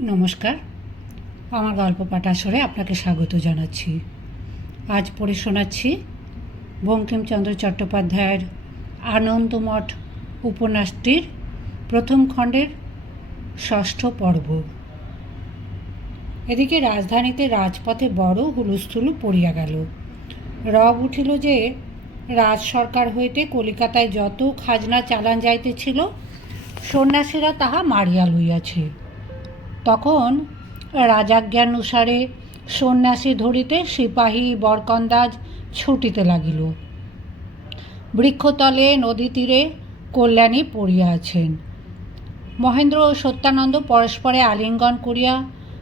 নমস্কার। আমার গল্প পাঠ আসরে আপনাকে স্বাগত জানাচ্ছি। আজ পড়ে শোনাচ্ছি বঙ্কিমচন্দ্র চট্টোপাধ্যায়ের আনন্দমঠ উপন্যাসটির প্রথম খণ্ডের ষষ্ঠ পর্ব। এদিকে রাজধানীতে রাজপথে বড় হুলুস্থুলু পড়িয়া গেল। রব উঠিল যে, রাজ সরকার হইতে কলিকাতায় যত খাজনা চালান যাইতেছিল, সন্ন্যাসীরা তাহা মারিয়া লইয়াছে। তখন রাজাজ্ঞানুসারে সন্ন্যাসী ধরিতে সিপাহী বরকন্দাজ ছুটিতে লাগিল। বৃক্ষতলে নদী তীরে কল্যাণী পড়িয়া আছেন। মহেন্দ্র ও সত্যানন্দ পরস্পরে আলিঙ্গন করিয়া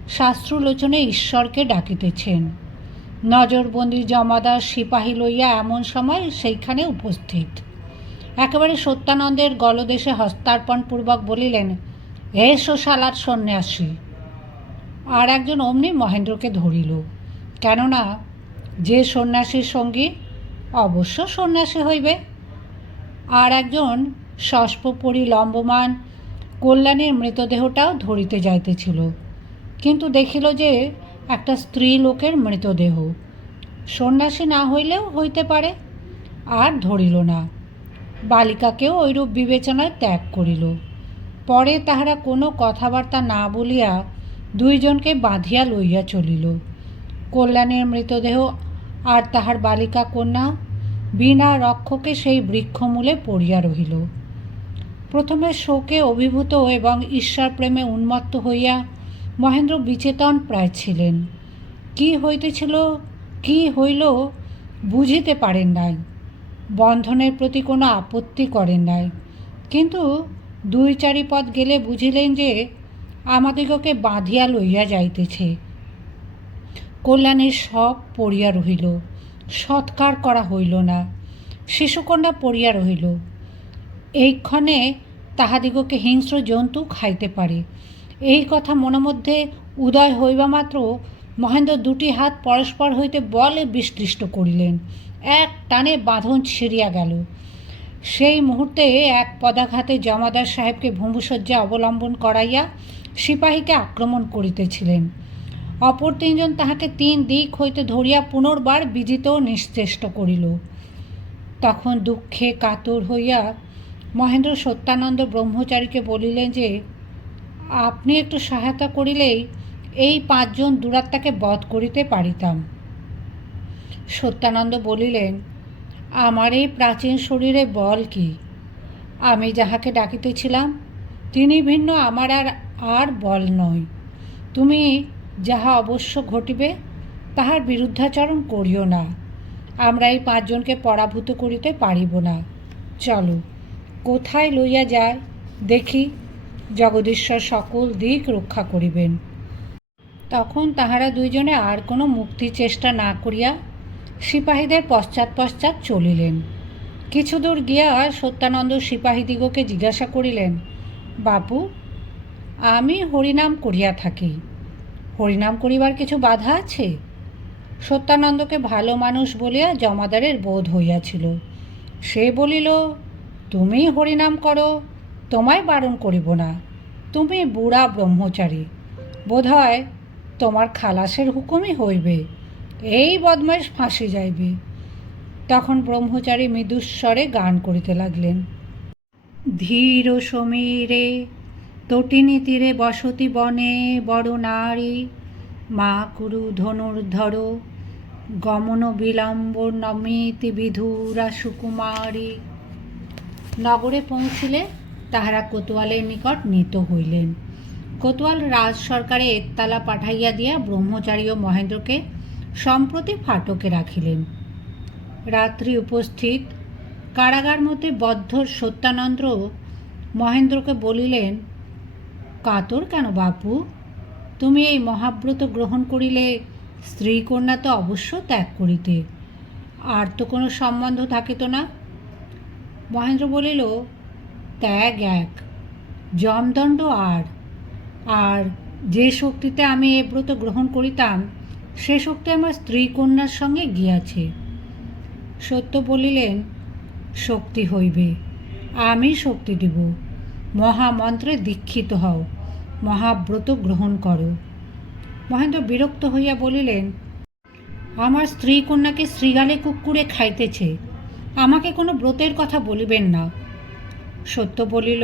শাস্ত্রলোচনে ঈশ্বরকে ডাকিতেছেন। নজরবন্দি জমাদার সিপাহী লইয়া এমন সময় সেইখানে উপস্থিত। একেবারে সত্যানন্দের গলদেশে হস্তার্পণপূর্বক বলিলেন এসো শালার সন্ন্যাসী। আর একজন অমনি মহেন্দ্রকে ধরিল, কেননা যে সন্ন্যাসীর সঙ্গী অবশ্য সন্ন্যাসী হইবে। আর একজন সস্পপরি লম্বমান কল্যাণীর মৃতদেহটাও ধরিতে যাইতেছিল, কিন্তু দেখিল যে একটা স্ত্রী লোকের মৃতদেহ। সন্ন্যাসী না হইলেও হইতে পারে, আর ধরিল না। বালিকাকেও ঐরূপ বিবেচনায় ত্যাগ করিল। পরে তাহারা কোনো কথাবার্তা না বলিয়া দুইজনকে বাঁধিয়া লইয়া চলিল। কল্যাণের মৃতদেহ আর তাহার বালিকা কন্যা বিনা রক্ষকে সেই বৃক্ষমূলে পড়িয়া রহিল। প্রথমে শোকে অভিভূত এবং ঈশ্বর প্রেমে উন্মত্ত হইয়া মহেন্দ্র বিচেতন প্রায় ছিলেন। কি হইতেছিল, কি হইল বুঝিতে পারেন নাই। বন্ধনের প্রতি কোনো আপত্তি করেন নাই। কিন্তু দুই চারি পথ গেলে বুঝিলেন যে আমাদিগকে বাঁধিয়া লইয়া যাইতেছে। কল্যাণের সব পড়িয়া রহিল, সৎকার করা হইল না, শিশুকন্যা পড়িয়া রহিল। এইক্ষণে তাহাদিগকে হিংস্র জন্তু খাইতে পারে। এই কথা মনোমধ্যে উদয় হইবা মাত্র মহেন্দ্র দুটি হাত পরস্পর হইতে বলে বিশ্লিষ্ট করিলেন। এক টানে বাঁধন ছিঁড়িয়া গেল। সেই মুহূর্তে এক পদাঘাতে জমাদার সাহেবকে ভূমিসজ্জা অবলম্বন করাইয়া সিপাহীকে আক্রমণ করিতেছিলেন। অপর তিনজন তাহাকে তিন দিক হইতে ধরিয়া পুনর্বার বিজিত নিশ্চেষ্ট করিল। তখন দুঃখে কাতর হইয়া মহেন্দ্র সত্যানন্দ ব্রহ্মচারীকে বলিলেন যে, আপনি একটু সহায়তা করিলেই এই পাঁচজন দুরাত্মাকে বধ করিতে পারিতাম। সত্যানন্দ বলিলেন আমার এই প্রাচীন শরীরে বল কি? আমি যাহাকে ডাকিতেছিলাম, তিনি ভিন্ন আমার আর আর বল নয়। তুমি যাহা অবশ্য ঘটিবে, তাহার বিরুদ্ধাচরণ করিও না। আমরা এই পাঁচজনকে পরাভূত করিতে পারিব না। চলো, কোথায় লইয়া যায় দেখি। জগদীশ্বর সকল দিক রক্ষা করিবেন। তখন তাহারা দুইজনে আর কোনো মুক্তি চেষ্টা না করিয়া সিপাহীদের পশ্চাৎ পশ্চাৎ চলিলেন। কিছু দূর গিয়া সত্যানন্দ সিপাহীদিগকে জিজ্ঞাসা করিলেন, বাপু, আমি হরিনাম করিয়া থাকি। হরিনাম করিবার কিছু বাধা আছে? সত্যানন্দকে ভালো মানুষ বলিয়া জমাদারের বোধ হইয়াছিল। সে বলিল, তুমি হরিনাম করো, তোমায় বারণ করিব না। তুমি বুড়া ব্রহ্মচারী। বোধ হয় তোমার খালাসের হুকুমই হইবে। এই বদমাইশ ফাঁসি যাইবে। তখন ব্রহ্মচারী মৃদুস্বরে গান করিতে লাগলেন। ধীর সমীরে তটিনী তীরে বসতি বনে বড় নারী, মা কুরু ধনুর্ধর গমন বিলম্ব নমিতি বিধুরা সুকুমারী। নগরে পৌঁছিলে তাহারা কোতোয়ালের নিকট নীত হইলেন। কোতোয়াল রাজ সরকারে একতালা পাঠাইয়া দিয়া ব্রহ্মচারী ও মহেন্দ্রকে সম্প্রতি ফাটকে রাখিলেন। রাত্রি উপস্থিত, কারাগার মধ্যে বদ্ধ সত্যানন্দ মহেন্দ্রকে বলিলেন, কাতর কেন বাপু? তুমি এই মহাব্রত গ্রহণ করিলে স্ত্রী কন্যা তো অবশ্য ত্যাগ করিতে, আর তো কোনো সম্বন্ধ থাকিত না? মহেন্দ্র বলিল, ত্যাগ এক জমদণ্ড আর আর যে শক্তিতে আমি এ ব্রত গ্রহণ করিতাম সে শক্তি আমার স্ত্রী কন্যার সঙ্গে গিয়াছে। সত্য বলিলেন, শক্তি হইবে, আমি শক্তি দিব। মহামন্ত্রে দীক্ষিত হও, মহাব্রত গ্রহণ করো। মহেন্দ্র বিরক্ত হইয়া বলিলেন, আমার স্ত্রী কন্যাকে শ্রীগালে কুকুরে খাইতেছে, আমাকে কোনো ব্রতের কথা বলিবেন না। সত্য বলিল,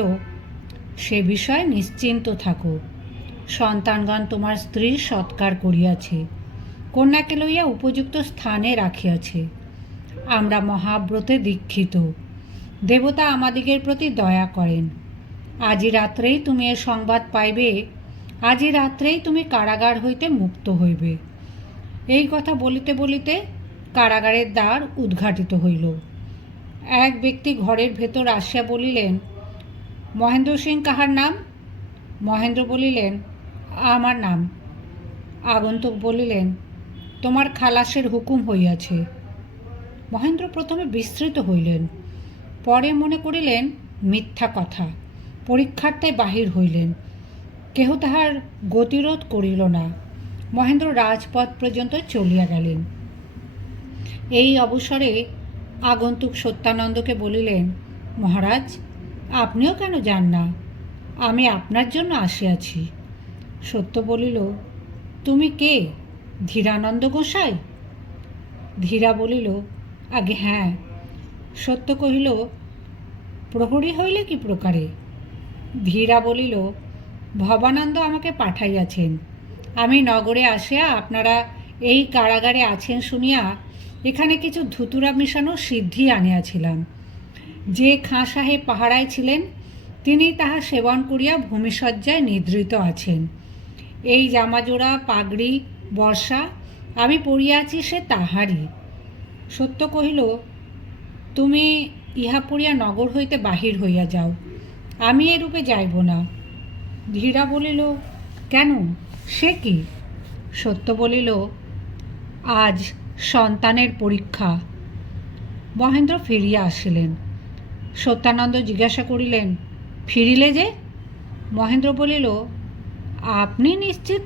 সে বিষয়ে নিশ্চিন্ত থাকো। সন্তানগণ তোমার স্ত্রীর সৎকার করিয়াছে। কন্যাকে লইয়া উপযুক্ত স্থানে রাখিয়াছে। আমরা মহাব্রতে দীক্ষিত। দেবতা আমাদিগের প্রতি দয়া করেন। আজি রাত্রেই তুমি এ সংবাদ পাইবে, আজি রাত্রেই তুমি কারাগার হইতে মুক্ত হইবে। এই কথা বলিতে বলিতে কারাগারের দ্বার উদ্ঘাটিত হইল। এক ব্যক্তি ঘরের ভেতর আসিয়া বলিলেন, মহেন্দ্র সিং, কাহার নাম? মহেন্দ্র বলিলেন, আমার নাম। আগন্তুক বলিলেন তোমার খালাসের হুকুম হইয়াছে। মহেন্দ্র প্রথমে বিস্মৃত হইলেন, পরে মনে করিলেন, মিথ্যা কথা, পরীক্ষার্থায় বাহির হইলেন, কেহ তাহার গতিরোধ করিল না। মহেন্দ্র রাজপথ পর্যন্ত চলিয়া গেলেন। এই অবসরে আগন্তুক সত্যানন্দকে বলিলেন, মহারাজ, আপনিও কেন যান না? আমি আপনার জন্য আসিয়াছি। সত্য বলিল, তুমি কে? ধীরানন্দ গোসাই? ধীরা বলিল, আগে হ্যাঁ। সত্য কহিল, প্রহরী হইলে কি প্রকারে? ধীরা বলিল, ভবানন্দ আমাকে পাঠাইয়াছেন। আমি নগরে আসিয়া আপনারা এই কারাগারে আছেন শুনিয়া এখানে কিছু ধুতুরা মেশানো সিদ্ধি আনিয়াছিলাম। যে খাঁ সাহেব পাহারায় ছিলেন, তিনি তাহা সেবন করিয়া ভূমিসজ্জায় নিদ্রিত আছেন। এই জামাজোড়া, পাগড়ি বর্ষা, আমি পড়িয়াছি সে তাহারই। সত্য কহিল, তুমি ইহা পড়িয়া নগর হইতে বাহির হইয়া যাও, আমি এরূপে যাইব না। ধীরা বলিল, কেন? সে কি? সত্য বলিল, আজ সন্তানের পরীক্ষা। মহেন্দ্র ফিরিয়া আসিলেন। সত্যানন্দ জিজ্ঞাসা করিলেন, ফিরিলে যে? মহেন্দ্র বলিল, আপনি নিশ্চিত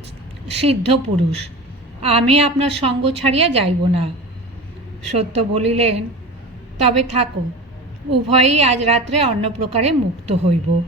সিদ্ধ পুরুষ আমি আপনার সঙ্গ ছাড়িয়া যাইব না। সত্য বলিলেন, তবে থাকো, উভয়ই আজ রাত্রে অন্য প্রকারে মুক্ত হইব।